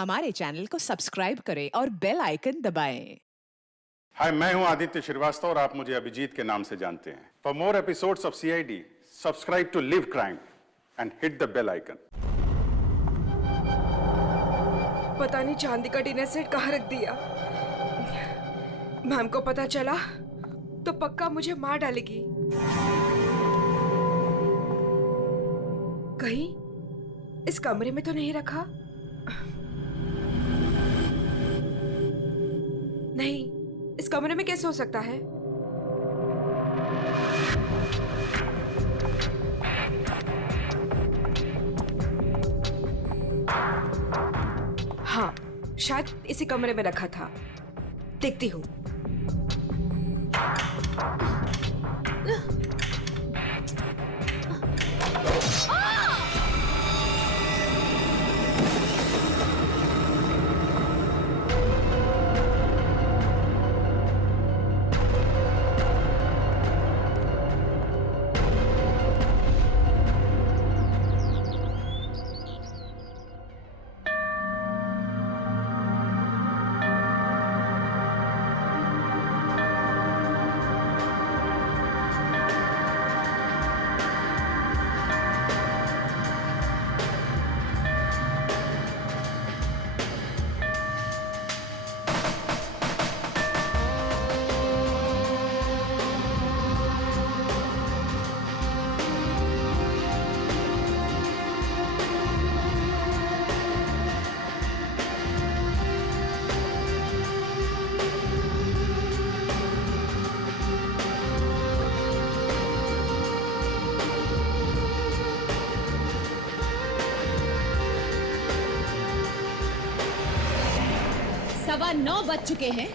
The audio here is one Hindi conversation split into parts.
हमारे चैनल को सब्सक्राइब करें और बेल आइकन दबाएं। हाय, मैं हूं आदित्य श्रीवास्तव और आप मुझे अभिजीत के नाम से जानते हैं। For more episodes of CID, subscribe to Live Crime and hit the bell icon. पता नहीं चांदी का डिनर सेट कहाँ रख दिया। मैम को पता चला तो पक्का मुझे मार डालेगी। कहीं इस कमरे में तो नहीं रखा? नहीं, इस कमरे में कैसे हो सकता है? हाँ, शायद इसी कमरे में रखा था। देखती हूँ। सवा 9 बज चुके हैं।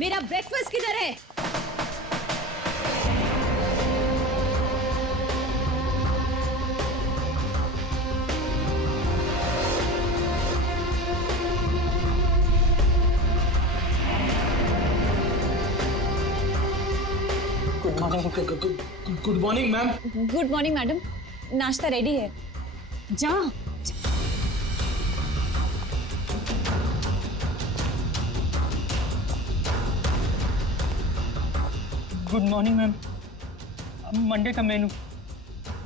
मेरा ब्रेकफास्ट किधर है? Good morning ma'am. Good morning madam, नाश्ता रेडी है। जा। Good morning ma'am. मंडे का मेनू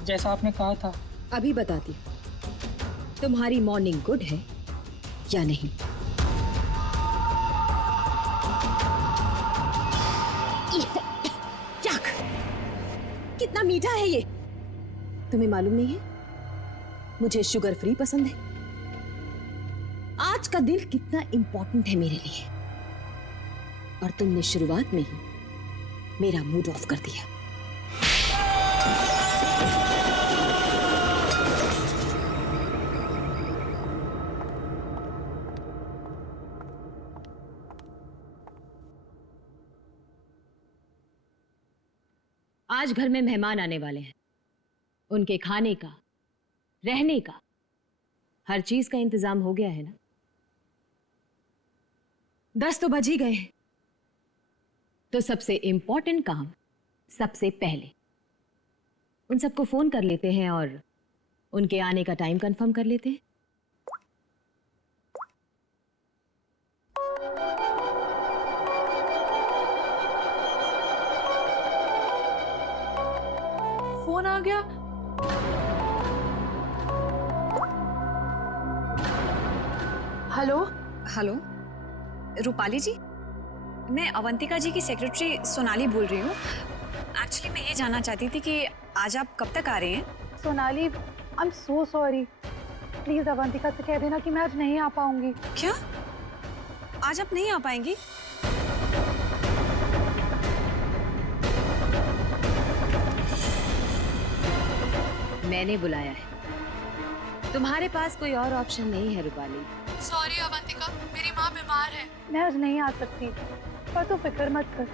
जैसा आपने कहा था। अभी बताती हूँ तुम्हारी मॉर्निंग गुड है या नहीं। याक, कितना मीठा है ये। तुम्हें मालूम नहीं है मुझे शुगर फ्री पसंद है। आज का दिन कितना इंपॉर्टेंट है मेरे लिए, और तुमने शुरुआत में ही मेरा मूड ऑफ कर दिया। आज घर में मेहमान आने वाले हैं। उनके खाने का, रहने का, हर चीज का इंतजाम हो गया है ना? 10 तो बज ही गए हैं। तो सबसे इंपॉर्टेंट काम सबसे पहले उन सबको फोन कर लेते हैं और उनके आने का टाइम कंफर्म कर लेते हैं। फोन आ गया। हेलो हेलो, रूपाली जी, मैं अवंतिका जी की सेक्रेटरी सोनाली बोल रही हूँ। एक्चुअली मैं ये जानना चाहती थी कि आज आप कब तक आ रहे हैं? Sonali, I am so sorry. Please Avantika से कह देना कि मैं आज नहीं आ पाऊंगी। क्या? आज आप नहीं आ पाएंगी? मैंने बुलाया है, तुम्हारे पास कोई और ऑप्शन नहीं है रूपाली। सॉरी अवंतिका, मेरी माँ बीमार है। मैं आज नहीं आ सकती, पर तू फिक्र मत कर,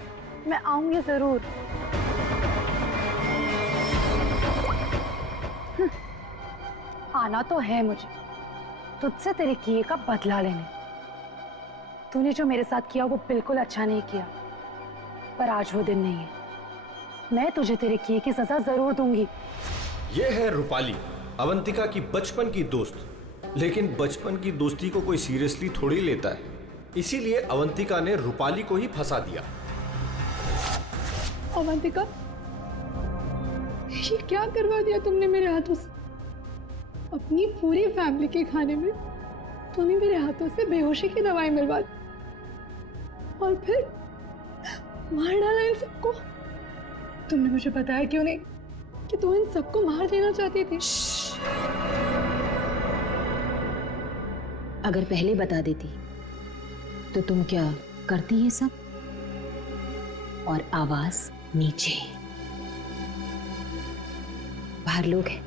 मैं आऊंगी जरूर। आना तो है मुझे, तुझसे तेरे किए का बदला लेने। तूने जो मेरे साथ किया वो बिल्कुल अच्छा नहीं किया, पर आज वो दिन नहीं है। मैं तुझे तेरे किए की सजा जरूर दूंगी। ये है रूपाली, अवंतिका की बचपन की दोस्त। लेकिन बचपन की दोस्ती को कोई सीरियसली थोड़ी लेता है, इसीलिए अवंतिका ने रूपाली को ही फंसा दिया। अवंतिका, ये क्या करवा दिया तुमने मेरे हाथों से? अपनी पूरी फैमिली के खाने में तूने मेरे हाथों से बेहोशी की दवाई मिलवा दी और फिर मार डाला इन सबको। तुमने मुझे बताया क्यों नहीं कि तू इन सबको मार देना चाहती थी? अगर पहले बता देती तो तुम क्या करती ये सब? और आवाज नीचे, बाहर लोग हैं,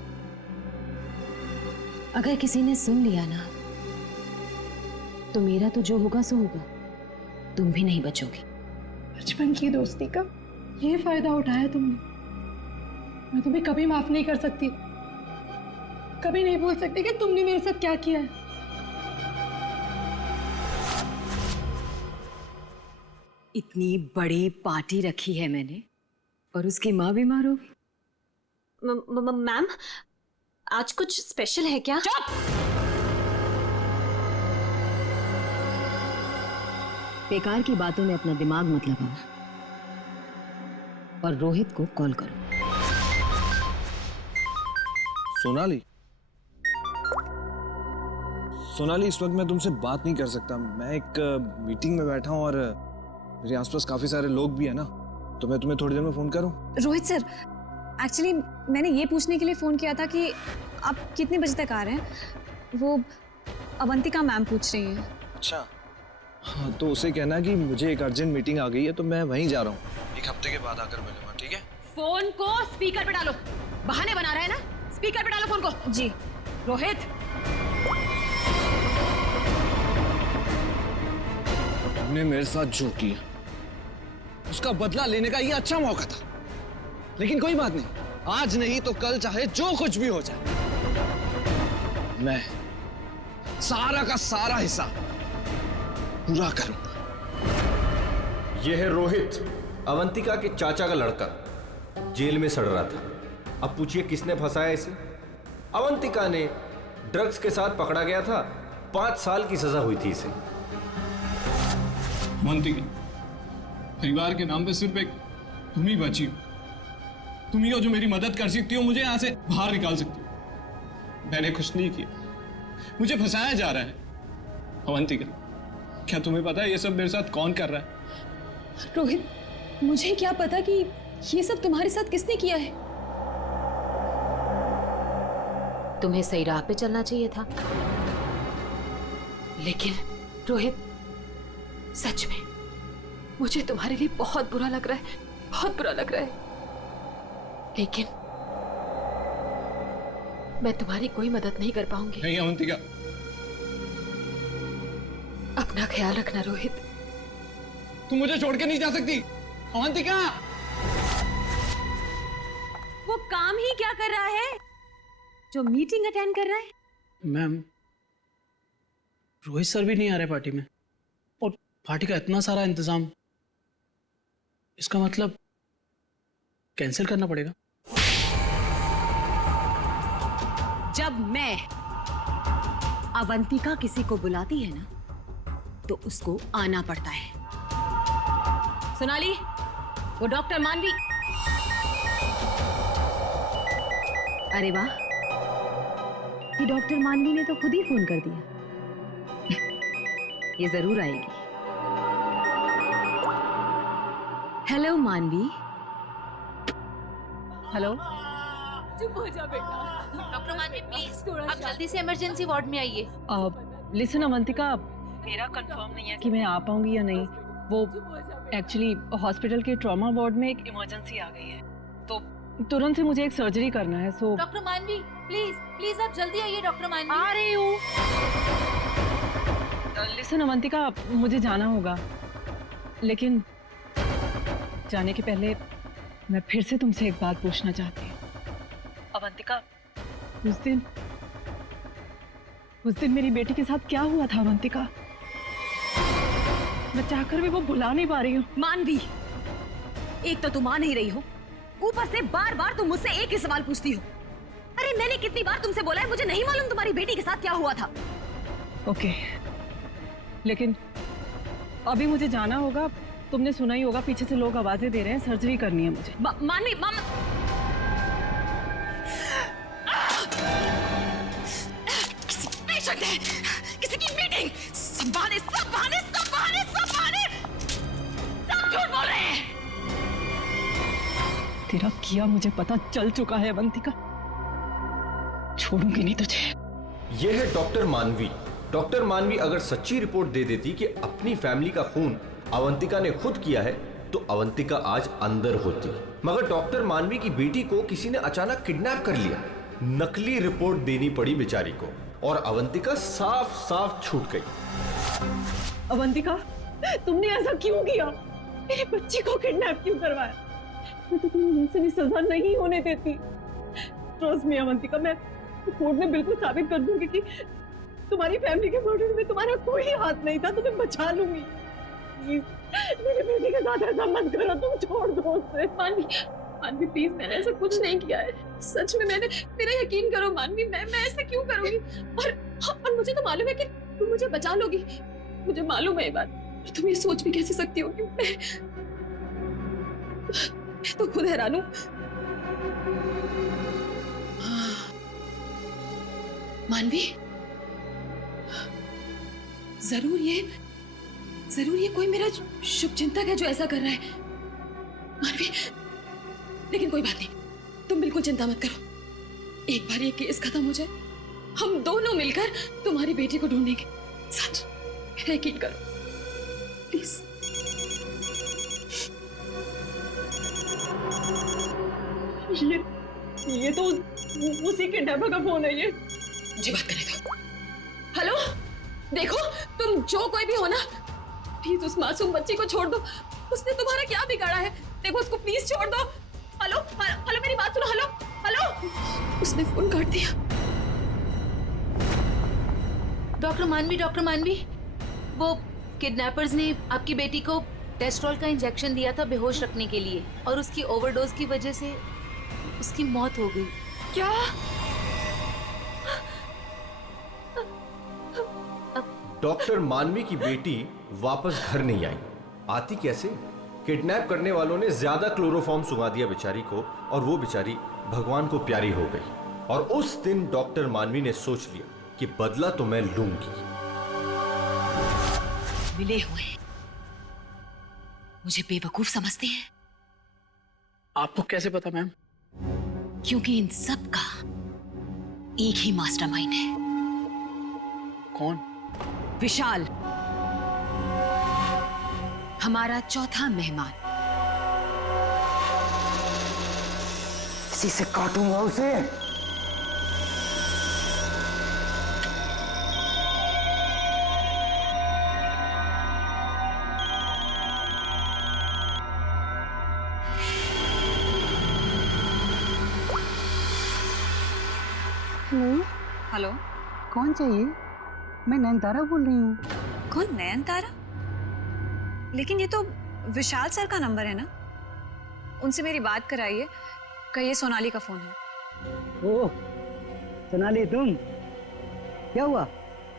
अगर किसी ने सुन लिया ना तो मेरा तो जो होगा सो होगा, तुम भी नहीं बचोगी। बचपन की दोस्ती का ये फायदा उठाया तुमने। मैं तुम्हें कभी माफ नहीं कर सकती, कभी नहीं भूल सकती कि तुमने मेरे साथ क्या किया है। इतनी बड़ी पार्टी रखी है मैंने और उसकी माँ बीमार हो गई। मैम, आज कुछ स्पेशल है क्या? बेकार की बातों में अपना दिमाग मत लगाओ और रोहित को कॉल करो। सोनाली, सोनाली, इस वक्त मैं तुमसे बात नहीं कर सकता। मैं एक मीटिंग में बैठा हूँ और मेरे आसपास काफी सारे लोग भी है ना, तो मैं तुम्हें थोड़ी देर में फोन करूँ? रोहित सर, एक्चुअली मैंने ये पूछने के लिए फ़ोन किया था कि आप कितने बजे तक आ रहे हैं। वो अवंतिका मैम पूछ रही हैं। अच्छा, हाँ, तो उसे कहना कि मुझे एक अर्जेंट मीटिंग आ गई है, तो मैं वहीं जा रहा हूँ। एक हफ्ते के बाद आकर मिलूंगा, ठीक है? फोन को स्पीकर पे डालो। बहाने बना रहा है ना, स्पीकर पे डालो फोन को। जी। रोहित, तुमने मेरे साथ जो किया उसका बदला लेने का ये अच्छा मौका था, लेकिन कोई बात नहीं, आज नहीं तो कल चाहे जो कुछ भी हो जाए, मैं सारा का सारा हिस्सा पूरा करूंगा। यह है रोहित, अवंतिका के चाचा का लड़का, जेल में सड़ रहा था। अब पूछिए किसने फंसाया इसे? अवंतिका ने। ड्रग्स के साथ पकड़ा गया था, 5 साल की सजा हुई थी इसे। अवंतिका, परिवार के नाम पे सिर्फ एक तुम ही बची हो। तुम ही हो जो मेरी मदद कर सकती हो, मुझे यहाँ से बाहर निकाल सकती हो। मैंने कुछ नहीं किया, मुझे फंसाया जा रहा है। अवंतिका, क्या तुम्हें पता है ये सब मेरे साथ कौन कर रहा है? रोहित, मुझे क्या पता कि ये सब तुम्हारे साथ किसने किया है। तुम्हें सही राह पे चलना चाहिए था, लेकिन रोहित, सच में मुझे तुम्हारे लिए बहुत बुरा लग रहा है, बहुत बुरा लग रहा है, लेकिन मैं तुम्हारी कोई मदद नहीं कर पाऊंगी। नहीं अवंतिका, अपना ख्याल रखना रोहित। तुम मुझे छोड़ के नहीं जा सकती। अवंतिका, वो काम ही क्या कर रहा है जो मीटिंग अटेंड कर रहा है? मैम, रोहित सर भी नहीं आ रहे पार्टी में, और पार्टी का इतना सारा इंतजाम, इसका मतलब कैंसिल करना पड़ेगा। जब मैं अवंतिका किसी को बुलाती है ना तो उसको आना पड़ता है। सोनाली, वो डॉक्टर मानवी। अरे वाह, ये डॉक्टर मानवी ने तो खुद ही फोन कर दिया। ये जरूर आएगी। हेलो मानवी। हेलो, चुप हो जा बेटा। डॉक्टर मानवी प्लीज आप जल्दी से इमरजेंसी वार्ड में आइए। लिसन अवंतिका, मेरा कंफर्म नहीं है कि मैं आ पाऊंगी या नहीं। वो एक्चुअली हॉस्पिटल के ट्रॉमा वार्ड में एक इमरजेंसी आ गई है, तो तुरंत से मुझे एक सर्जरी करना है। सो डॉक्टर मानवी प्लीज प्लीज आप जल्दी आइए। डॉक्टर मानवी आ रही हूँ। लिसन अवंतिका, मुझे जाना होगा, लेकिन जाने के पहले मैं फिर से तुमसे एक बात पूछना चाहती हूँ। अवंतिका, उस दिन मेरी बेटी के साथ क्या हुआ था अवंतिका? मैं चाहकर भी वो भुला नहीं पा रही हूँ। मानवी, एक तो तुम आ नहीं रही हो, ऊपर से बार बार तुम मुझसे एक ही सवाल पूछती हो। अरे मैंने कितनी बार तुमसे बोला है, मुझे नहीं मालूम तुम्हारी बेटी के साथ क्या हुआ था। ओके, लेकिन अभी मुझे जाना होगा। तुमने सुना ही होगा, पीछे से लोग आवाजें दे रहे हैं, सर्जरी करनी है मुझे। मानवी किसी पेशेंट है, किसी की मीटिंग, सब बहाने सब झूठ बोल रहे हैं। तेरा किया मुझे पता चल चुका है अवंतिका, छोड़ूंगी नहीं तुझे। यह है डॉक्टर मानवी। डॉक्टर मानवी अगर सच्ची रिपोर्ट दे देती कि अपनी फैमिली का खून अवंतिका ने खुद किया है तो अवंतिका आज अंदर होती, मगर डॉक्टर मानवी की बेटी को किसी ने अचानक किडनैप कर लिया। नकली रिपोर्ट देनी पड़ी बेचारी को और अवंतिका साफ साफ छूट गई। अवंतिका, तुमने ऐसा क्यों किया? मेरी बच्ची को किडनैप क्यों करवाया? मैं तो तुम्हें उनसे भी सजा नहीं होने देती। ट्रस्ट मी अवंतिका, मैं कोर्ट में बिल्कुल साबित कर दूंगी कि तुम्हारी फैमिली के मर्डर में तुम्हारा कोई हाथ नहीं था। तुम्हें बचा लूंगी। प्लीज मेरी बेटी के साथ ऐसा मत करो, तुम छोड़ दो उसे। मानवी प्लीज, मैंने ऐसा कुछ नहीं किया है, सच में मेरा यकीन करो मानवी, मैं ऐसा क्यों करूंगी? और मुझे तो मालूम है कि तुम मुझे बचा लोगी, मुझे मालूम है ये बात। और तुम ये सोच भी कैसे सकती हो कि मैं तो खुद हैरान हूं। मानवी, जरूर ये कोई मेरा शुभचिंतक है जो ऐसा कर रहा है। मानवी, लेकिन कोई बात नहीं, तुम बिल्कुल चिंता मत करो। एक बार ये केस खत्म हो जाए, हम दोनों मिलकर तुम्हारी बेटी को ढूंढेंगे। सच, मेरा यकीन करो प्लीज। ये तो उसी के डब्बा का फोन है। ये मुझे बात करने दो। हेलो, देखो तुम जो कोई भी हो ना, प्लीज उस मासूम बच्ची को छोड़ दो। उसने तुम्हारा क्या बिगाड़ा है? देखो उसको प्लीज छोड़ दो। हेलो हेलो, मेरी बात सुनो। हेलो, उसने फोन काट दिया। डॉक्टर मानवी, वो किडनैपर्स ने आपकी बेटी को टेस्ट्रॉल का इंजेक्शन दिया था बेहोश रखने के लिए, और उसकी ओवरडोज की वजह से उसकी मौत हो गई। क्या? डॉक्टर मानवी की बेटी वापस घर नहीं आई। आती कैसे? किडनैप करने वालों ने ज्यादा क्लोरोफॉर्म सुंघा दिया बेचारी को, और वो बेचारी भगवान को प्यारी हो गई। और उस दिन डॉक्टर मानवी ने सोच लिया कि बदला तो मैं लूंगी। मिले हुए मुझे बेवकूफ समझते हैं। आपको कैसे पता मैम? क्योंकि इन सब का एक ही मास्टरमाइंड है। कौन? विशाल, हमारा चौथा मेहमान। इसी से काटूंगा उसे। हेलो, कौन चाहिए? मैं नयनतारा बोल रही हूँ। कौन? नयनतारा? लेकिन ये तो विशाल सर का नंबर है ना, उनसे मेरी बात कराइए। कहिए सोनाली का फोन है। ओह सोनाली, तुम? क्या हुआ?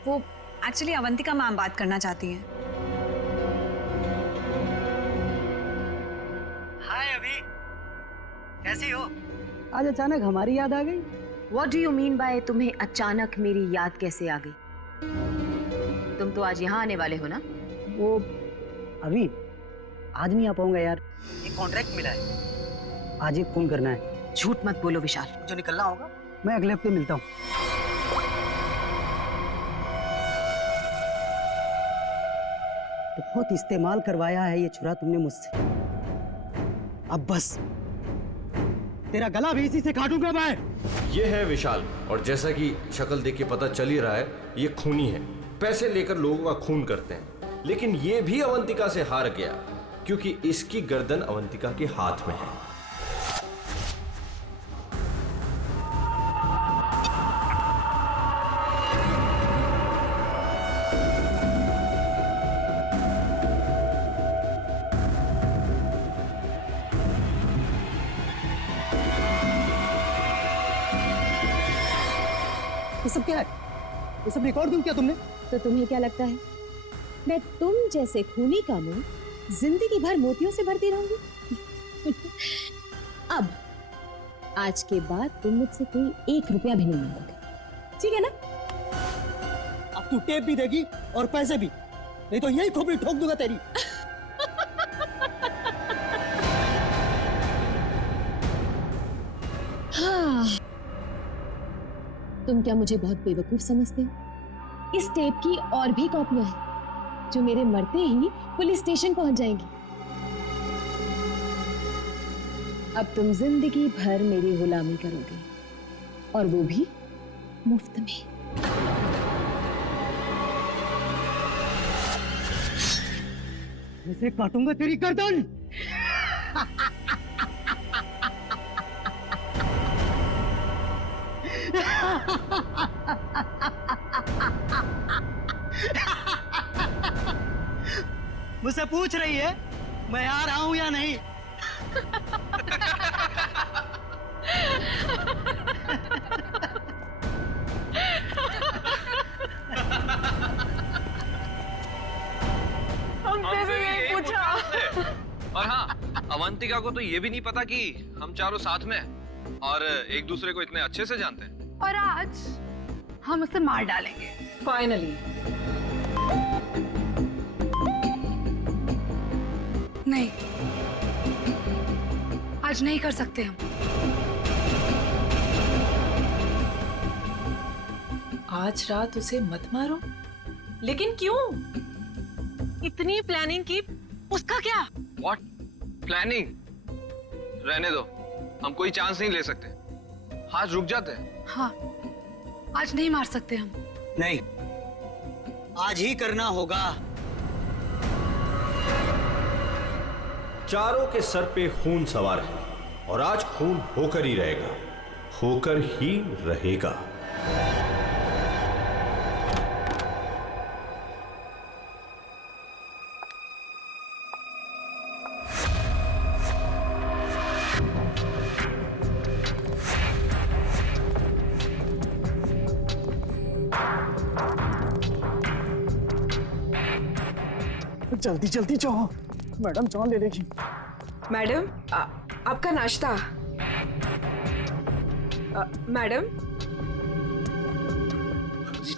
वो एक्चुअली अवंतिका मैम बात करना चाहती हैं। हाय अभी, कैसी हो? आज अचानक हमारी याद आ गई। What do you mean by तुम्हें अचानक मेरी याद कैसे आ गई? तुम तो आज यहाँ आने वाले हो ना? वो अभी आज नहीं आ पाऊंगा यार, एक कॉन्ट्रैक्ट मिला है, आज एक फोन करना है। झूठ मत बोलो विशाल। जो निकलना होगा मैं अगले हफ्ते मिलता हूँ। बहुत इस्तेमाल करवाया है ये छुरा तुमने मुझसे, अब बस तेरा गला भी इसी से काटूंगा मैं। ये है विशाल, और जैसा कि शक्ल देख के पता चल ही रहा है, ये खूनी है। पैसे लेकर लोगों का खून करते हैं, लेकिन ये भी अवंतिका से हार गया क्योंकि इसकी गर्दन अवंतिका के हाथ में है। सब क्या है? ये सब रिकॉर्ड क्यों किया तुमने? तो तुम्हें क्या लगता है मैं तुम जैसे खूनी का मुंह जिंदगी भर मोतियों से भरती रहूंगी? अब आज के बाद तुम मुझसे कोई 1 रुपया भी नहीं मांगोगे, ठीक है ना? अब तू टेप भी देगी और पैसे भी, नहीं तो यही खोपड़ी ठोक दूंगा तेरी। हाँ, तुम क्या मुझे बहुत बेवकूफ समझते हो? इस टेप की और भी कॉपियां हैं जो मेरे मरते ही पुलिस स्टेशन पहुंच जाएंगी। अब तुम जिंदगी भर मेरी गुलामी करोगे, और वो भी मुफ्त में। ऐसे काटूंगा तेरी गर्दन। मुझसे पूछ रही है मैं आ रहा हूं या नहीं? हमसे भी यही पूछा। और हाँ, अवंतिका को तो ये भी नहीं पता कि हम चारों साथ में हैं और एक दूसरे को इतने अच्छे से जानते हैं। और आज हम उसे मार डालेंगे फाइनली। नहीं, आज नहीं कर सकते हम। आज रात उसे मत मारो। लेकिन क्यों? इतनी प्लानिंग की, उसका क्या? What? प्लानिंग? रहने दो, हम कोई चांस नहीं ले सकते। आज रुक जाते हैं। हाँ, आज नहीं मार सकते हम। नहीं, आज ही करना होगा। चारों के सर पे खून सवार है और आज खून होकर ही रहेगा, होकर ही रहेगा। जल्दी जल्दी जाओ, मैडम चाय ले लेगी। मैडम, आपका नाश्ता। मैडम,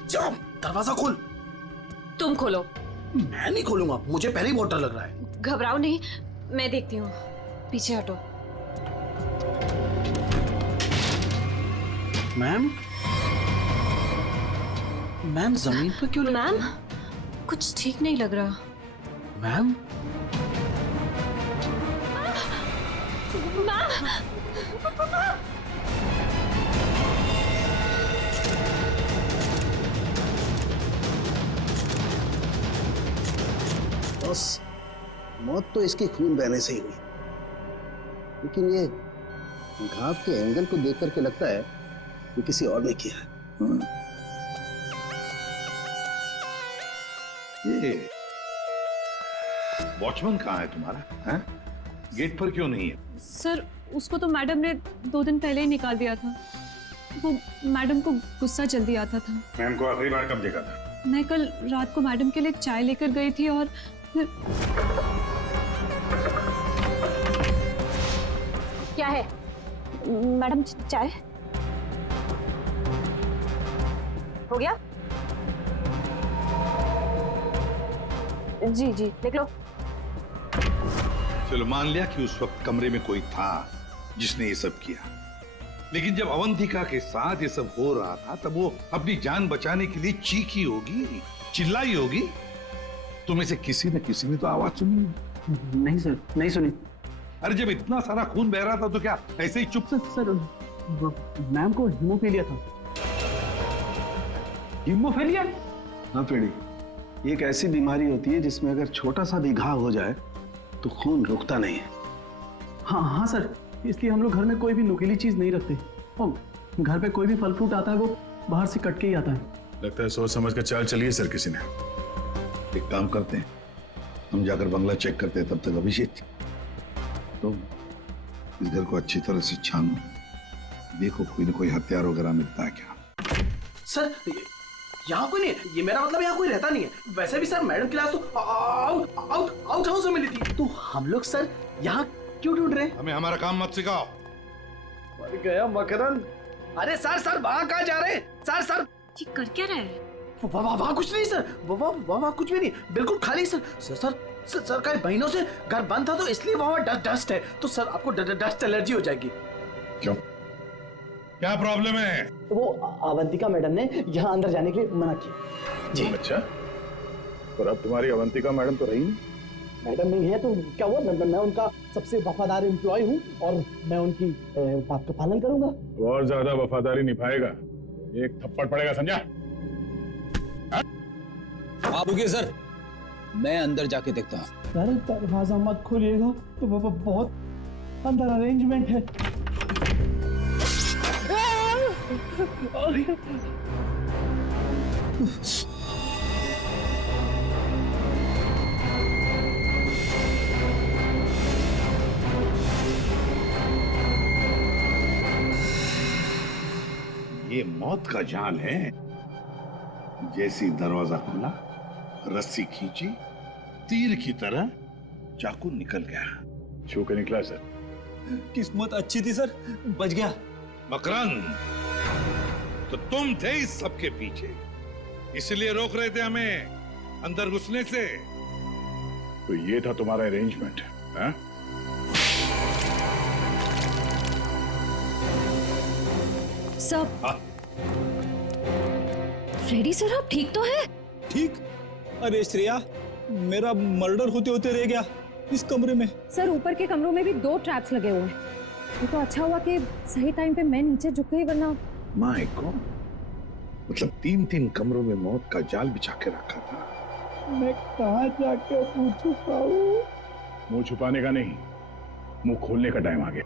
जाओ, दरवाजा खोल। तुम खोलो। मैं नहीं खोलूंगा, मुझे पहले ही बहुत डर लग रहा है। घबराओ नहीं, मैं देखती हूँ। पीछे हटो। मैम, मैम जमीन पर क्यों? मैम, कुछ ठीक नहीं लग रहा। मैम, बस मौत तो इसके खून बहने से ही हुई, लेकिन ये घाव के एंगल को देख करके लगता है कि किसी और ने किया है। ये वॉचमैन कहाँ है तुम्हारा? हैं? गेट पर क्यों नहीं है? सर, उसको तो मैडम ने 2 दिन पहले ही निकाल दिया था। वो मैडम को गुस्सा जल्दी आता था। मैम को आखिरी बार कब देखा था? मैं कल रात को मैडम के लिए चाय लेकर गई थी और फिर... क्या है मैडम? चाय हो गया? जी जी, देख लो। चलो मान लिया कि उस वक्त कमरे में कोई था जिसने ये सब किया, लेकिन जब अवंतिका के साथ ये सब हो रहा था तब वो अपनी जान बचाने के लिए चीखी होगी, चिल्लाई होगी। तुम्हें से किसी न किसी ने तो आवाज सुनी। नहीं सर, नहीं सुनी। अरे जब इतना सारा खून बह रहा था तो क्या ऐसे ही चुप? सर, मैम को हीमोफीलिया था। हीमोफीलिया? हाँ पेड़ी, ये एक ऐसी बीमारी होती है जिसमें अगर छोटा सा भी घाव हो जाए तो खून रुकता नहीं है। हाँ हाँ सर, इसलिए हम लोग घर में कोई भी नुकीली चीज नहीं रखते। और घर पे कोई भी फल फ्रूट आता है वो बाहर से कट के ही आता है। लगता है सोच समझ कर चाल चलिए सर किसी ने। एक काम करते हैं, हम जाकर बंगला चेक करते हैं, तब तक अभिजीत तो इस घर को अच्छी तरह से छानो, देखो कोई ना कोई हथियार वगैरह मिलता है क्या। सर यहाँ कोई नहीं है, ये मेरा मतलब यहाँ कोई रहता नहीं है। वैसे भी सर मैडम क्लास तो आउट हाउस में मिली थी, तो हम लोग सर यहाँ क्यों ढूंढ रहे हैं? हमें हमारा काम मत सिखाओ। मर गया मकरंद। अरे सर वहाँ कहाँ जा रहे हैं? सर ये कर क्या रहा है? वहाँ कुछ नहीं सर, वहाँ कुछ भी नहीं, बिल्कुल खाली सर का महीनों से घर बंद था तो इसलिए वहाँ डस्ट है, तो सर आपको डस्ट एलर्जी हो जाएगी। क्यों, क्या प्रॉब्लम है? वो अवंतिका मैडम ने यहाँ अंदर जाने के लिए मना किया जी। अच्छा, पर अब तुम्हारी अवंतिका मैडम तो रही नहीं। मैडम नहीं है तो क्या हुआ, मैं उनका सबसे वफादार एम्प्लॉय हूँ और मैं उनकी बात का पालन करूंगा। और ज्यादा वफादारी निभाएगा एक थप्पड़ पड़ेगा, समझा? आप रुकिए सर, मैं अंदर जाके देखता हूँ। अरे दरवाजा मत खोलिएगा, तो बहुत अंदर अरेंजमेंट है। ये मौत का जाल है। जैसी दरवाजा खुला, रस्सी खींची, तीर की तरह चाकू निकल गया। छू के निकला सर। किस्मत अच्छी थी सर, बच गया। मकरंद, तो तुम थे इस सब के पीछे, इसलिए रोक रहे थे हमें अंदर घुसने से। तो ये था तुम्हारा अरेंजमेंट, हाँ? सब फ्रेडी सर, आप ठीक तो है? ठीक? अरे श्रेया, मेरा मर्डर होते होते रह गया इस कमरे में। सर ऊपर के कमरों में भी 2 ट्रैप्स लगे हुए हैं। ये तो अच्छा हुआ कि सही टाइम पे मैं नीचे झुक गई, वरना माय गॉड, मतलब 3 कमरों में मौत का जाल बिछा के रखा था। मैं कहाँ जाके मुंह छुपाऊं? मुंह छुपाने का नहीं, मुंह खोलने का टाइम आ गया।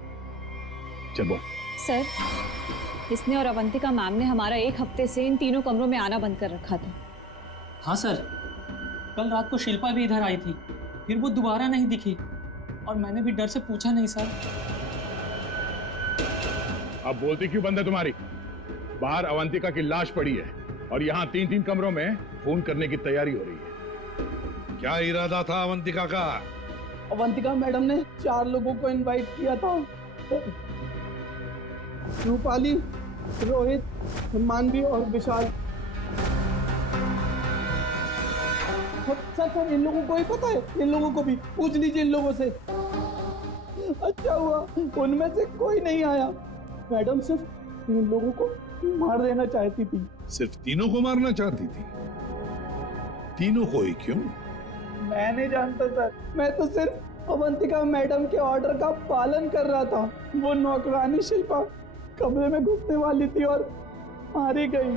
चल बोल। सर, इसने और अवंतिका मैम ने हमारा 1 हफ्ते से इन तीनों कमरों में आना बंद कर रखा था। हाँ सर, कल रात को शिल्पा भी इधर आई थी, फिर वो दोबारा नहीं दिखी और मैंने भी डर से पूछा नहीं सर। अब बोलती क्यों बंद है तुम्हारी? बाहर अवंतिका की लाश पड़ी है और यहाँ 3 कमरों में फोन करने की तैयारी हो रही है। क्या इरादा था अवंतिका का? अवंतिका मैडम ने 4 लोगों को इनवाइट किया था। रूपाली, रोहित, मानवी और विशाल। सर इन लोगों को ही पता है, इन लोगों को भी पूछ लीजिए इन लोगों से। अच्छा हुआ उनमें से कोई नहीं आया। मैडम सिर्फ इन लोगों को मार देना चाहती थी। सिर्फ तीनों को मारना चाहती थी? तीनों को ही क्यों? मैं नहीं जानता सर, मैं तो सिर्फ अवंतिका मैडम के ऑर्डर का पालन कर रहा था। वो नौकरानी शिल्पा कमरे में घुसने वाली थी और मारी गई।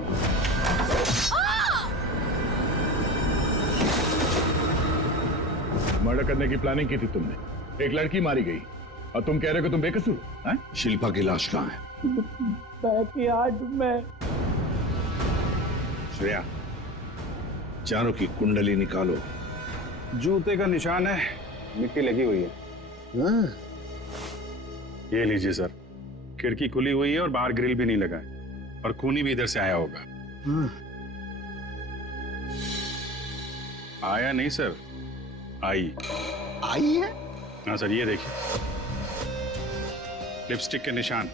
मर्डर करने की प्लानिंग की थी तुमने, एक लड़की मारी गई और तुम कह रहे हो कि तुम बेकसूर हैं? शिल्पा की लाश कहाँ है? बैकयार्ड में। श्रेया, चारों की कुंडली निकालो। जूते का निशान है, मिट्टी लगी हुई है। ये लीजिए सर, खिड़की खुली हुई है और बाहर ग्रिल भी नहीं लगा है और खूनी भी इधर से आया होगा। आया नहीं सर, आई है? हाँ सर, ये देखिए लिपस्टिक के निशान।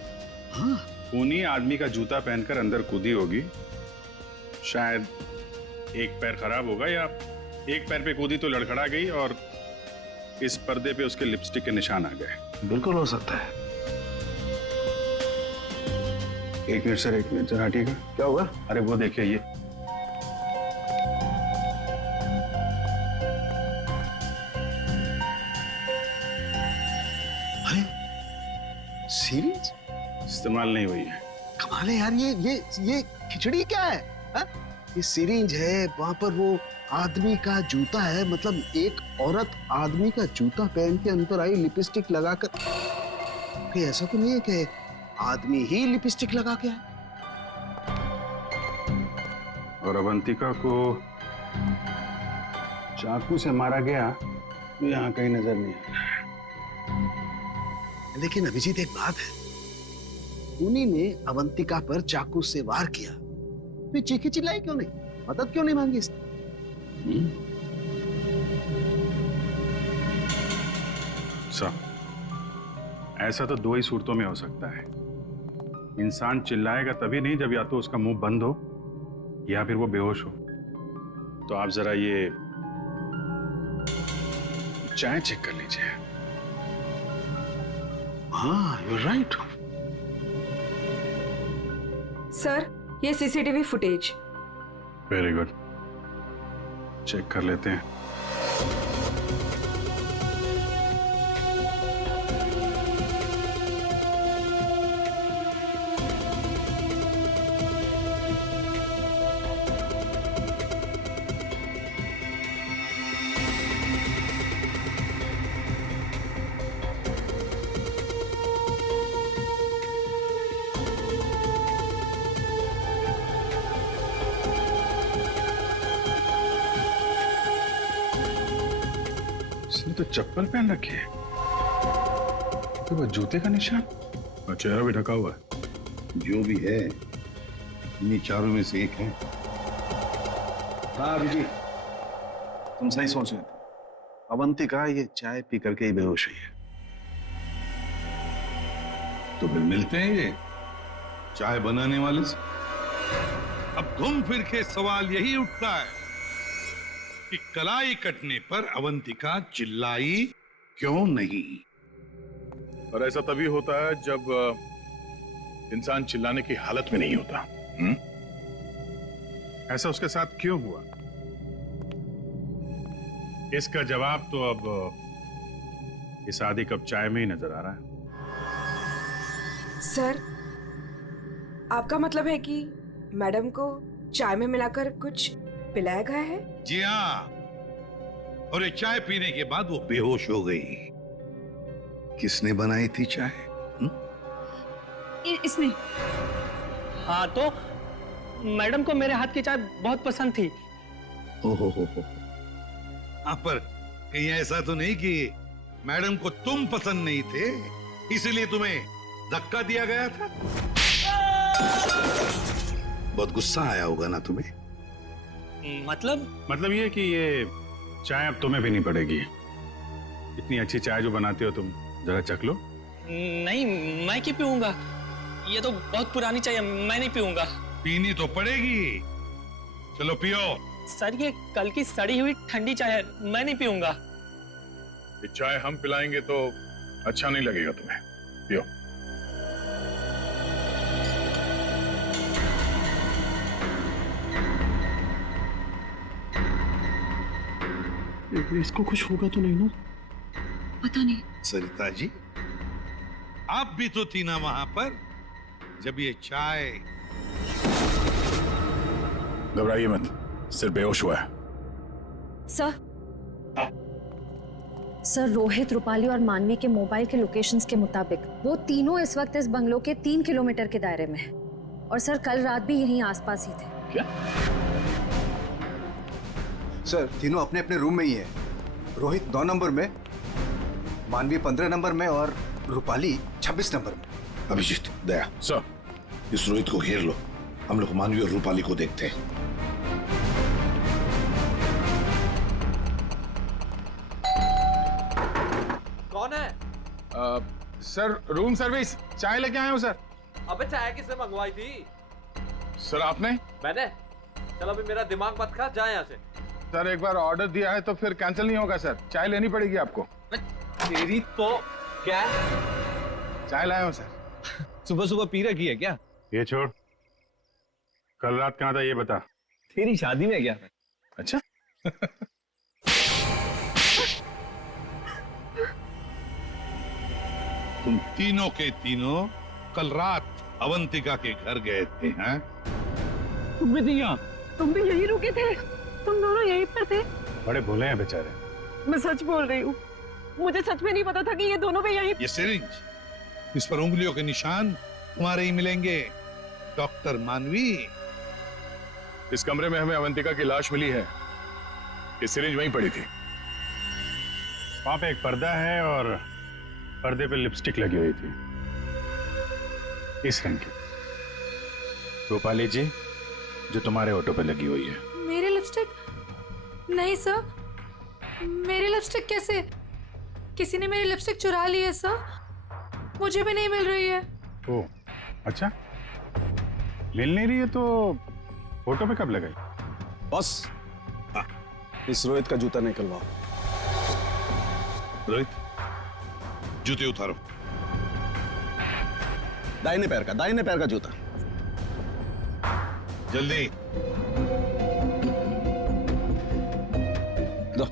खूनी आदमी का जूता पहनकर अंदर कूदी होगी। शायद एक पैर खराब होगा या एक पैर पे कूदी तो लड़खड़ा गई और इस पर्दे पे उसके लिपस्टिक के निशान आ गए। बिल्कुल हो सकता है। एक मिनट सर, एक मिनट जरा हटिएगा। क्या हुआ? अरे वो देखिए, ये सीरीज इस्तेमाल नहीं हुई है। कमाल है यार, ये खिचड़ी क्या है? हा? ये सिरिंज है, वहां पर वो आदमी का जूता है, मतलब एक औरत आदमी का जूता पहन के अंदर आई लिपस्टिक लगाकर। कहीं ऐसा तो नहीं है कि आदमी ही लिपस्टिक लगा के आए? और अवंतिका को चाकू से मारा गया तो यहाँ कहीं नजर नहीं आया। लेकिन अभिजीत एक बात है, उन्हीं ने अवंतिका पर चाकू से वार किया तो चीखी चिल्लाई क्यों नहीं? मदद क्यों नहीं मांगी इसने? ऐसा तो दो ही सूरतों में हो सकता है। इंसान चिल्लाएगा तभी नहीं जब या तो उसका मुंह बंद हो या फिर वो बेहोश हो। तो आप जरा ये चाय चेक कर लीजिए। हाँ, यू राइट। सर, ये CCTV footage. Very good, check कर लेते हैं। इसने तो चप्पल पहन रखी है, तो वो जूते का निशान और चेहरा भी ढका हुआ है। जो भी है, इन्हीं चारों में से एक है। हाँ अभिजीत, तुम सही सोच रहे थे। अवंतिका ये चाय पी करके ही बेहोश हुई है। तो फिर मिलते हैं ये चाय बनाने वाले से। अब घूम फिर के सवाल यही उठता है कि कलाई कटने पर अवंतिका चिल्लाई क्यों नहीं? और ऐसा तभी होता है जब इंसान चिल्लाने की हालत में नहीं होता। ऐसा उसके साथ क्यों हुआ? इसका जवाब तो अब इस आधी कप चाय में ही नजर आ रहा है। सर, आपका मतलब है कि मैडम को चाय में मिलाकर कुछ पिलाया गया है? जी हाँ, और ये चाय पीने के बाद वो बेहोश हो गई। किसने बनाई थी चाय? इसने। हाँ, तो मैडम को मेरे हाथ की चाय बहुत पसंद थी। ओहो हो। हाँ, पर कहीं ऐसा तो नहीं कि मैडम को तुम पसंद नहीं थे इसलिए तुम्हें धक्का दिया गया था? बहुत गुस्सा आया होगा ना तुम्हें? मतलब ये कि ये चाय अब तुम्हें भी नहीं पड़ेगी। इतनी अच्छी चाय जो बनाते हो तुम, जरा चख लो। नहीं, मैं क्यों पीऊंगा? ये तो बहुत पुरानी चाय है, मैं नहीं पीऊंगा। पीनी तो पड़ेगी। चलो पियो। सर, ये कल की सड़ी हुई ठंडी चाय है, मैं नहीं पीऊंगा। ये चाय हम पिलाएंगे तो अच्छा नहीं लगेगा तुम्हें। पियो। इसको कुछ होगा तो नहीं ना? पता नहीं। सरिता जी, आप भी तो थी ना वहां पर जब ये चाय। घबराइए मत, सिर्फ बेहोश हुआ है। सर, रोहित, रूपाली और मानवी के मोबाइल के लोकेशंस के मुताबिक वो तीनों इस वक्त इस बंगलो के 3 किलोमीटर के दायरे में हैं। और सर, कल रात भी यहीं आसपास ही थे। क्या? सर, तीनों अपने अपने रूम में ही है। रोहित 9 नंबर में, मानवी 15 नंबर में और रूपाली 26 नंबर में। अभिजीत, दया सर, इस रोहित को घेर लो। हम लोग मानवी और रूपाली को देखते हैं। कौन है? Sir, room service. चाय लेके आए हो सर। अबे चाय किसने मंगवाई थी? सर, आपने? मैंने। चलो अभी मेरा दिमाग मत खा, जा यहाँ से। सर, एक बार ऑर्डर दिया है तो फिर कैंसिल नहीं होगा सर। चाय लेनी पड़ेगी आपको। तेरी तो क्या? चाय लाया हूँ सर। सुबह सुबह पी रखी है क्या? ये छोड़, कल रात कहाँ था ये बता। तेरी शादी में गया मैं। अच्छा। तुम तीनों के तीनों कल रात अवंतिका के घर गए थे, हैं? तुम भी दिया, तुम भी यहीं रुके थे? तुम दोनों यहीं पर थे? बड़े भोले हैं बेचारे। मैं सच बोल रही हूँ, मुझे सच में नहीं पता था कि ये दोनों भी यहीं। ये सिरिंज, इस पर उंगलियों के निशान तुम्हारे ही मिलेंगे। डॉक्टर मानवी, इस कमरे में हमें अवंतिका की लाश मिली है। ये सिरिंज वहीं पड़ी थी। वहां पे एक पर्दा है और पर्दे पे लिपस्टिक लगी हुई थी, इस रंग की। रूपाली जी, जो तुम्हारे ऑटो पे लगी हुई है। मेरी लिपस्टिक? नहीं सर, मेरी लिपस्टिक कैसे? किसी ने मेरी लिपस्टिक चुरा ली है सर, मुझे भी नहीं मिल रही है। ओह अच्छा, मिल नहीं रही है तो फोटो पे कब लगाई? बॉस, इस रोहित का जूता निकलवाओ। रोहित, जूते उतारो। दाहिने पैर का जूता। जल्दी। दो।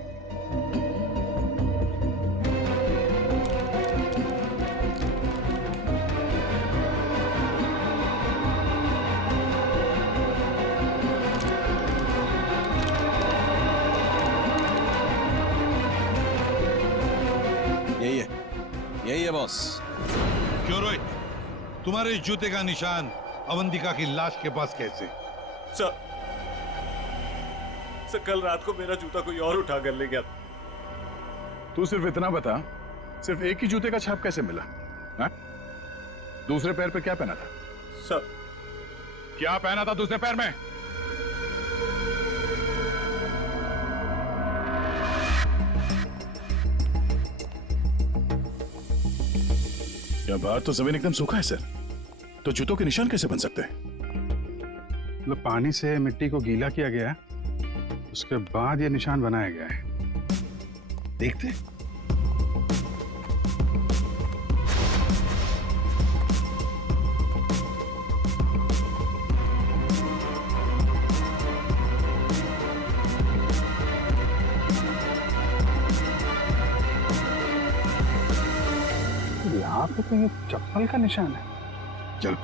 यही है बॉस। क्यों रोहित, तुम्हारे इस जूते का निशान अवंतिका की लाश के पास कैसे? सर, कल रात को मेरा जूता कोई और उठा कर ले गया। तू सिर्फ इतना बता, सिर्फ एक ही जूते का छाप कैसे मिला? हा? दूसरे पैर पे क्या पहना था? सर, क्या पहना था दूसरे पैर में? क्या बात, तो जमीन एकदम सूखा है सर, तो जूतों के निशान कैसे बन सकते हैं? मतलब पानी से मिट्टी को गीला किया गया है, उसके बाद ये निशान बनाया गया है। देखते। यहाँ पे तो ये चप्पल का निशान है। चलो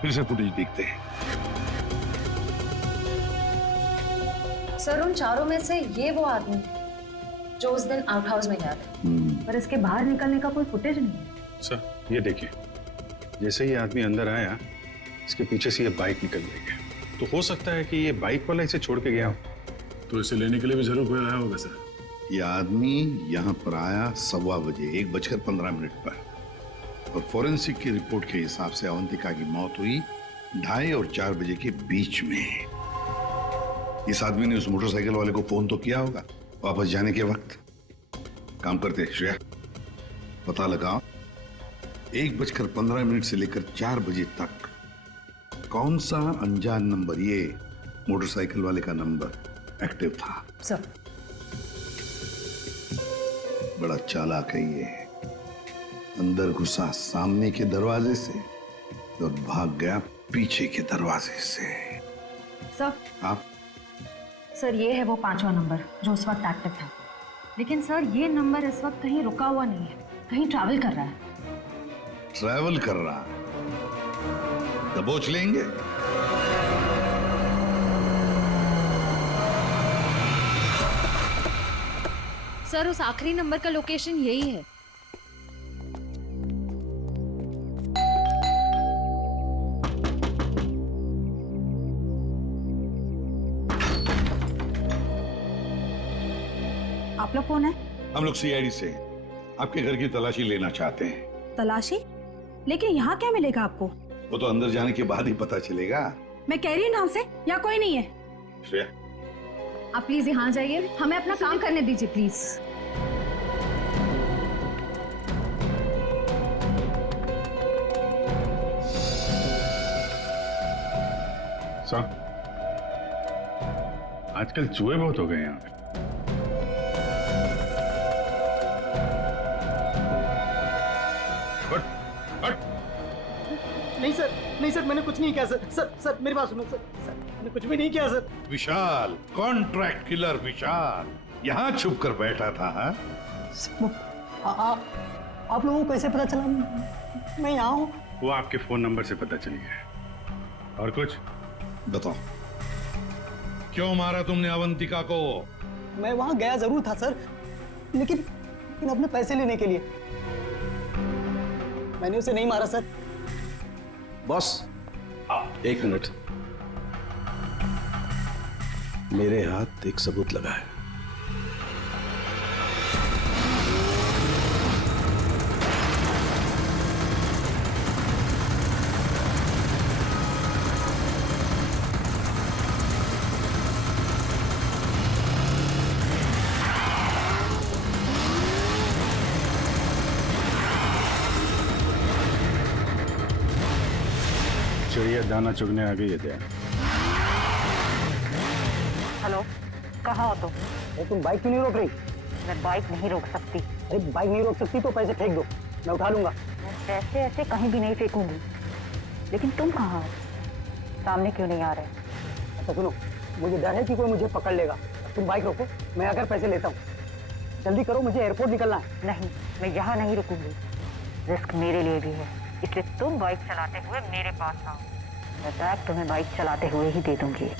फिर से फुटेज देखते हैं। सर, उन चारों में से ये वो आदमी जो उस दिन आउट हाउस में गया था, पर इसके बाहर निकलने का कोई फुटेज नहीं है। सर ये देखिए, जैसे ही आदमी अंदर आया, इसके पीछे से ये बाइक निकल गई है, तो हो सकता है कि ये बाइक वाला इसे छोड़ के गया हो, तो इसे लेने के लिए भी जरूर कोई आया होगा सर। ये आदमी यहाँ पर आया 1:15 बजे, 1:15 पर, और फोरेंसिक की रिपोर्ट के हिसाब से अवंतिका की मौत हुई 2:30 और 4 बजे के बीच में। इस आदमी ने उस मोटरसाइकिल वाले को फोन तो किया होगा वापस जाने के वक्त। काम करते श्रेया, पता लगाओ 1:15 से लेकर 4 बजे तक कौन सा अनजान नंबर, ये मोटरसाइकिल वाले का नंबर एक्टिव था। सर, बड़ा चालाक है ये, अंदर घुसा सामने के दरवाजे से और भाग गया पीछे के दरवाजे से। सर, आप? सर ये है वो 5वां नंबर जो उस वक्त एक्टिव था, लेकिन सर ये नंबर इस वक्त कहीं रुका हुआ नहीं है, कहीं ट्रैवल कर रहा है। ट्रैवल कर रहा, दबोच लेंगे। सर उस आखिरी नंबर का लोकेशन यही है। आप लोग कौन है? हम लोग सीआईडी से आपके घर की तलाशी लेना चाहते हैं। तलाशी? लेकिन यहाँ क्या मिलेगा आपको? वो तो अंदर जाने के बाद ही पता चलेगा। मैं कह रही हूँ ना आपसे, यहाँ कोई नहीं है। श्रेया, आप प्लीज यहाँ जाइए, हमें अपना काम करने दीजिए प्लीज। सर, आजकल चूहे बहुत हो गए यहाँ पे। नहीं सर, मैंने कुछ नहीं किया सर। सर मेरी बात सुनो सर, मैंने कुछ भी नहीं किया सर। विशाल, कॉन्ट्रैक्ट किलर विशाल, यहाँ छुप कर बैठा था। हा? आप लोगों को कैसे पता चला मैं यहाँ हूँ? वो आपके फोन नंबर से पता चली है। और कुछ बताओ, क्यों मारा तुमने अवंतिका को? मैं वहाँ गया जरूर था सर, लेकिन अपने पैसे लेने के लिए। मैंने उसे नहीं मारा सर। बॉस, 1 मिनट, मेरे हाथ एक सबूत लगा है। चिड़िया दाना चुगने आ गई है क्या? हेलो, कहाँ हो तुम? तुम बाइक क्यों नहीं रोक रही? मैं बाइक नहीं रोक सकती। अरे बाइक नहीं रोक सकती तो पैसे फेंक दो, मैं उठा लूंगा। मैं पैसे ऐसे कहीं भी नहीं फेंकूंगी। लेकिन तुम कहाँ हो? सामने क्यों नहीं आ रहे? अच्छा सुनो, मुझे डर है कि कोई मुझे पकड़ लेगा। तुम बाइक रोको, मैं आकर पैसे लेता हूँ। जल्दी करो, मुझे एयरपोर्ट निकलना है। नहीं, मैं यहाँ नहीं रुकूंगी। रिस्क मेरे लिए भी है, इसलिए तुम बाइक चलाते हुए मेरे पास आओ। मैं बैग तुम्हें बाइक चलाते हुए ही दे दूंगी।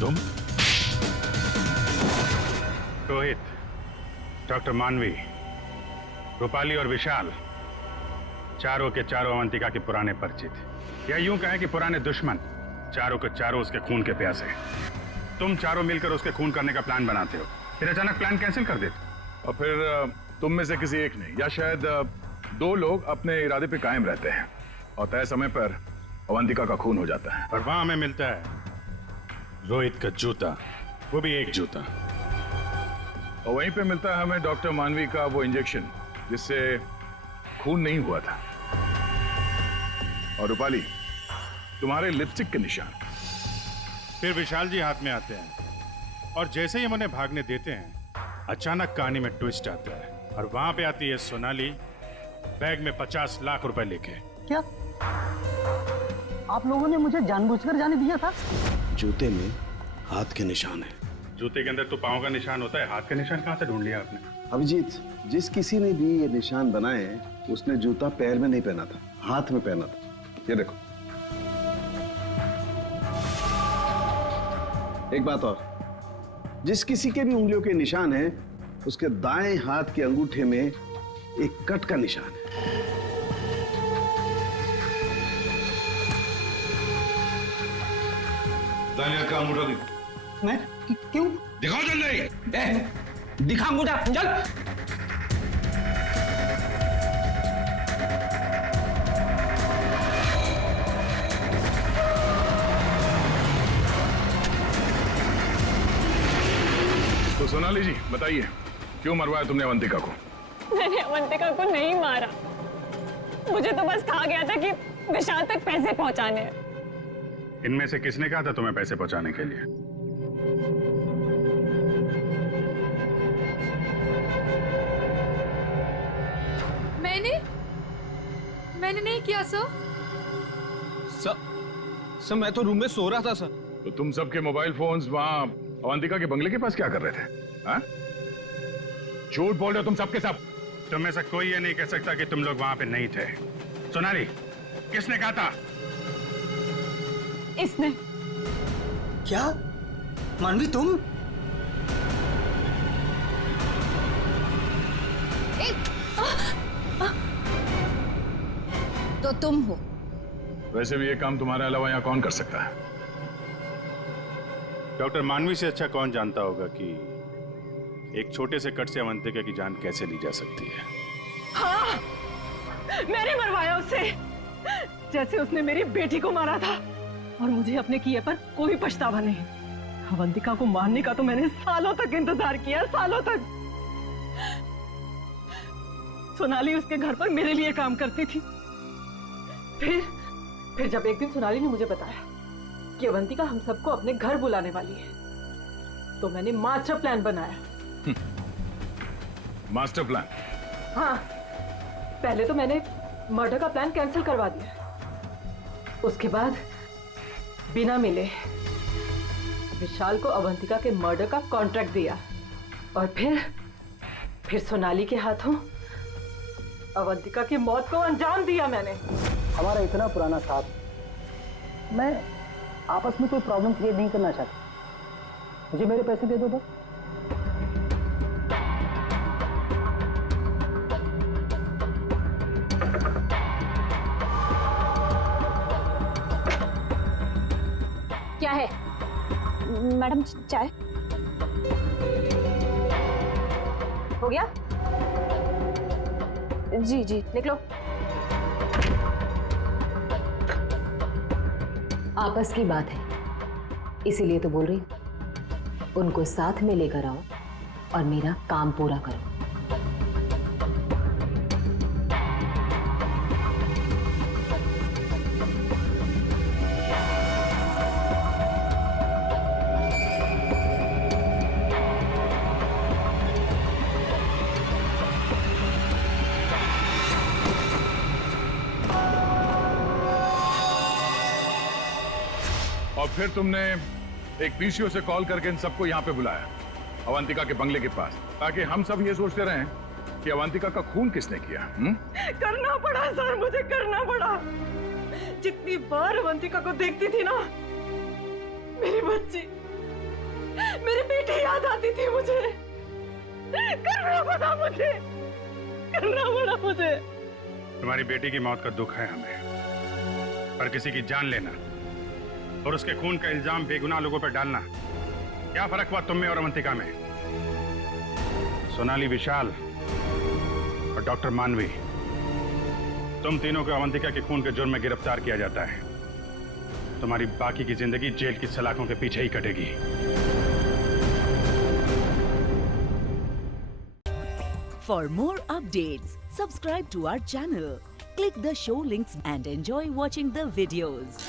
तुम? रोहित, डॉक्टर मानवी, रूपाली और विशाल, चारों के चारों अवंतिका के पुराने परिचित, या यूं कहें कि पुराने दुश्मन। चारों के चारों उसके खून के प्यासे। तुम चारों मिलकर उसके खून करने का प्लान बनाते हो, फिर अचानक प्लान कैंसिल कर देते। और फिर तुम में से किसी एक ने या शायद दो लोग अपने इरादे पे कायम रहते हैं और तय समय पर अवंतिका का खून हो जाता है। और वहां हमें मिलता है रोहित का जूता, वो भी एक जूता। और वहीं पे मिलता है हमें डॉक्टर मानवी का वो इंजेक्शन जिससे खून नहीं हुआ था। और रूपाली, तुम्हारे लिपस्टिक के निशान। फिर विशाल जी हाथ में आते हैं और जैसे ही हम उन्हें भागने देते हैं, अचानक कहानी में ट्विस्ट आता है और वहां पे आती है सोनाली, बैग में 50 लाख रुपए लेके। क्या आप लोगों ने मुझे जानबूझकर जाने दिया था? जूते में हाथ के निशान है। जूते के अंदर तो पांव का निशान होता है, हाथ का निशान कहां से ढूंढ लिया आपने? अभिजीत, जिस किसी ने भी ये निशान बनाए उसने जूता पैर में नहीं पहना था, हाथ में पहना था। ये देखो। एक बात और, जिस किसी के भी उंगलियों के निशान है उसके दाएं हाथ के अंगूठे में एक कट का निशान है। दानिया का अंगूठा दिखा। मैं क्यों? दिखाओ जल्दी। दिखा अंगूठा, चल। तो सोनाली जी बताइए, क्यों मरवाया तुमने अवंतिका को? मैंने अवंतिका को नहीं मारा, मुझे तो बस कहा गया था कि विशाल तक पैसे पहुंचाने हैं। इनमें से किसने कहा था तुम्हें पैसे पहुंचाने के लिए? मैंने नहीं किया सर। सर मैं तो रूम में सो रहा था सर। तो तुम सबके मोबाइल फोन्स वहां अवंतिका के बंगले के पास क्या कर रहे थे? हाँ? झूठ बोल रहे हो तुम सबके सब। तुम में से कोई ये नहीं कह सकता कि तुम लोग वहां पे नहीं थे। सोनाली, किसने कहा था? इसने। क्या? मानवी तुम? तो तुम हो। वैसे भी ये काम तुम्हारे अलावा यहाँ कौन कर सकता है? डॉक्टर मानवी से अच्छा कौन जानता होगा कि एक छोटे से कट से अवंतिका की जान कैसे ली जा सकती है। हाँ, मैंने मरवाया उसे, जैसे उसने मेरी बेटी को मारा था। और मुझे अपने किए पर कोई पछतावा नहीं। अवंतिका को मारने का तो मैंने सालों तक इंतजार किया, सालों तक। सोनाली उसके घर पर मेरे लिए काम करती थी। फिर जब एक दिन सोनाली ने मुझे बताया कि अवंतिका हम सबको अपने घर बुलाने वाली है, तो मैंने मास्टर प्लान बनाया। Master plan? हाँ, पहले तो मैंने मर्डर का प्लान कैंसिल करवा दिया। उसके बाद बिना मिले विशाल को अवंतिका के मर्डर का कॉन्ट्रैक्ट दिया और फिर सोनाली के हाथों अवंतिका की मौत को अंजाम दिया मैंने। हमारा इतना पुराना साथ, मैं आपस में कोई प्रॉब्लम क्रिएट नहीं करना चाहता। मुझे मेरे पैसे दे दो बस। क्या है मैडम? चाय हो गया? जी जी लिख लो। आपस की बात है इसीलिए तो बोल रही हूँ, उनको साथ में लेकर आओ और मेरा काम पूरा करो। और फिर तुमने एक पीसीओ से कॉल करके इन सबको यहाँ पे बुलाया अवंतिका के बंगले के पास, ताकि हम सब ये सोचते रहें कि अवंतिका का खून किसने किया। करना पड़ा सर, मुझे करना पड़ा। जितनी बार अवंतिका को देखती थी ना, मेरी बच्ची, मेरी बेटी याद आती थी मुझे। करना पड़ा मुझे, करना पड़ा मुझे। तुम्हारी बेटी की मौत का दुख है हमें, पर किसी की जान लेना और उसके खून का इल्जाम बेगुनाह लोगों पर डालना, क्या फर्क हुआ तुम में और अवंतिका में? सोनाली, विशाल और डॉक्टर मानवी, तुम तीनों को अवंतिका के खून के जुर्म में गिरफ्तार किया जाता है। तुम्हारी बाकी की जिंदगी जेल की सलाखों के पीछे ही कटेगी। For more updates, subscribe to our channel, click the show links and enjoy watching the videos.